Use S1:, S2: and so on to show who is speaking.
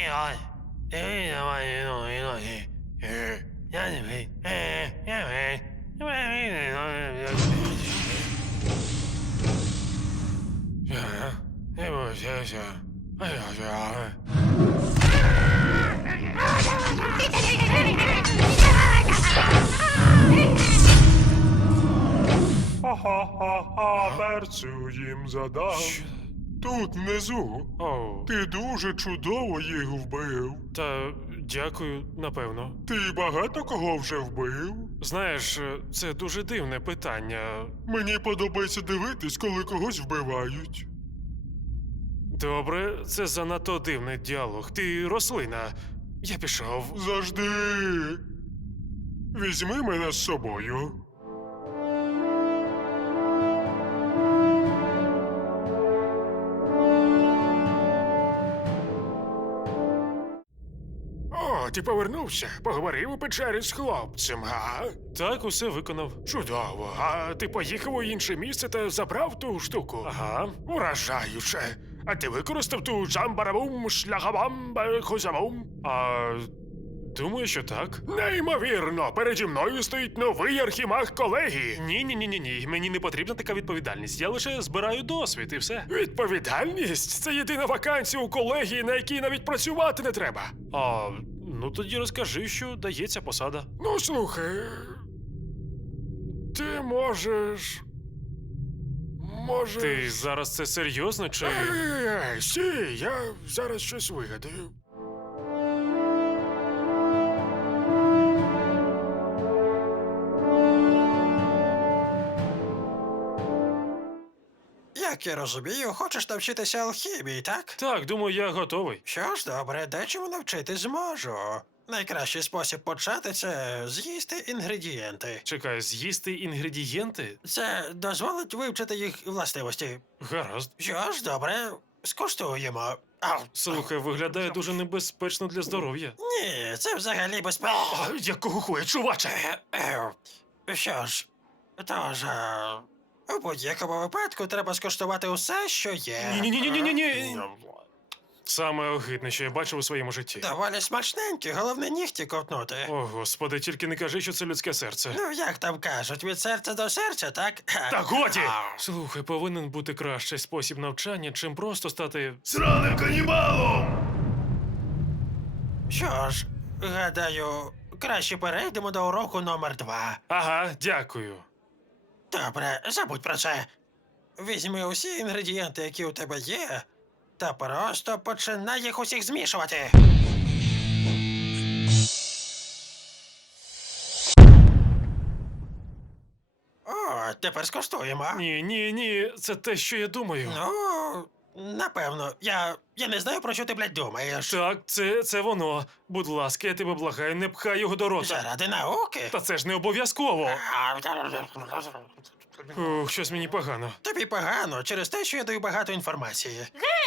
S1: Ха-ха-ха-ха, перцю їм задам. Тут внизу.
S2: Оу,
S1: Ти дуже чудово їх вбив.
S2: та дякую, напевно.
S1: Ти багато кого вже вбив?
S2: Знаєш, це дуже дивне питання.
S1: Мені подобається дивитись, коли когось вбивають.
S2: Добре, це занадто дивний діалог. Ти рослина. Я пішов.
S1: Завжди. Візьми мене з собою.
S3: О, ти повернувся. Поговорив у печері з хлопцем, га?
S2: Так, усе виконав.
S3: Чудово. А ти поїхав у інше місце та забрав ту штуку?
S2: Ага.
S3: Вражаюче. А ти використав ту джамбарабум, шляхабам, хозамум?
S2: Думаю, що так.
S3: Неймовірно, переді мною стоїть новий архімаг колегії.
S2: Ні. Мені не потрібна така відповідальність. Я лише збираю досвід і все.
S3: Відповідальність? Це єдина вакансія у колегії, на якій навіть працювати не треба.
S2: Ну тоді розкажи, що дається посада.
S3: Ну, слухай. Ти можеш.
S2: Ти зараз це серйозно чи.
S3: Ей, стій, я зараз щось вигадаю.
S4: Як я розумію, хочеш навчитися алхімії, так?
S2: Так, думаю, я готовий.
S4: Що ж, добре, дечому навчити зможу. Найкращий спосіб почати це з'їсти інгредієнти.
S2: Чекай, з'їсти інгредієнти?
S4: Це дозволить вивчити їх властивості.
S2: Гаразд.
S4: Що ж, добре, скуштуємо. Ау.
S2: Слухай, виглядає дуже небезпечно для здоров'я.
S4: Ні, це взагалі безпечно.
S3: Якого хуя, чуваче?
S4: Що ж, тож, у будь-якому випадку треба скуштувати усе, що є.
S2: Ні. Саме огидне, що я бачив у своєму житті.
S4: Доволі смачненькі, головне нігті ковтнути.
S2: О, господи, тільки не кажи, що це людське серце.
S4: Ну, як там кажуть, від серця до серця, так?
S3: Та годі!
S2: Слухай, повинен бути кращий спосіб навчання, чим просто стати.
S1: Сраним канібалом!
S4: Що ж, гадаю, краще перейдемо до уроку номер 2.
S2: Ага, дякую.
S4: Добре, забудь про це. Візьми усі інгредієнти, які у тебе є, та просто починай їх усіх змішувати. О, тепер скуштуємо.
S2: Ні, це те, що я думаю.
S4: Ну, напевно. Я не знаю, про що ти, блядь, думаєш.
S2: Так, це воно. Будь ласка, я тебе благаю, не пхай його до рота.
S4: Заради науки?
S2: Та це ж не обов'язково. Щось мені погано.
S4: Тобі погано через те, що я даю багато інформації.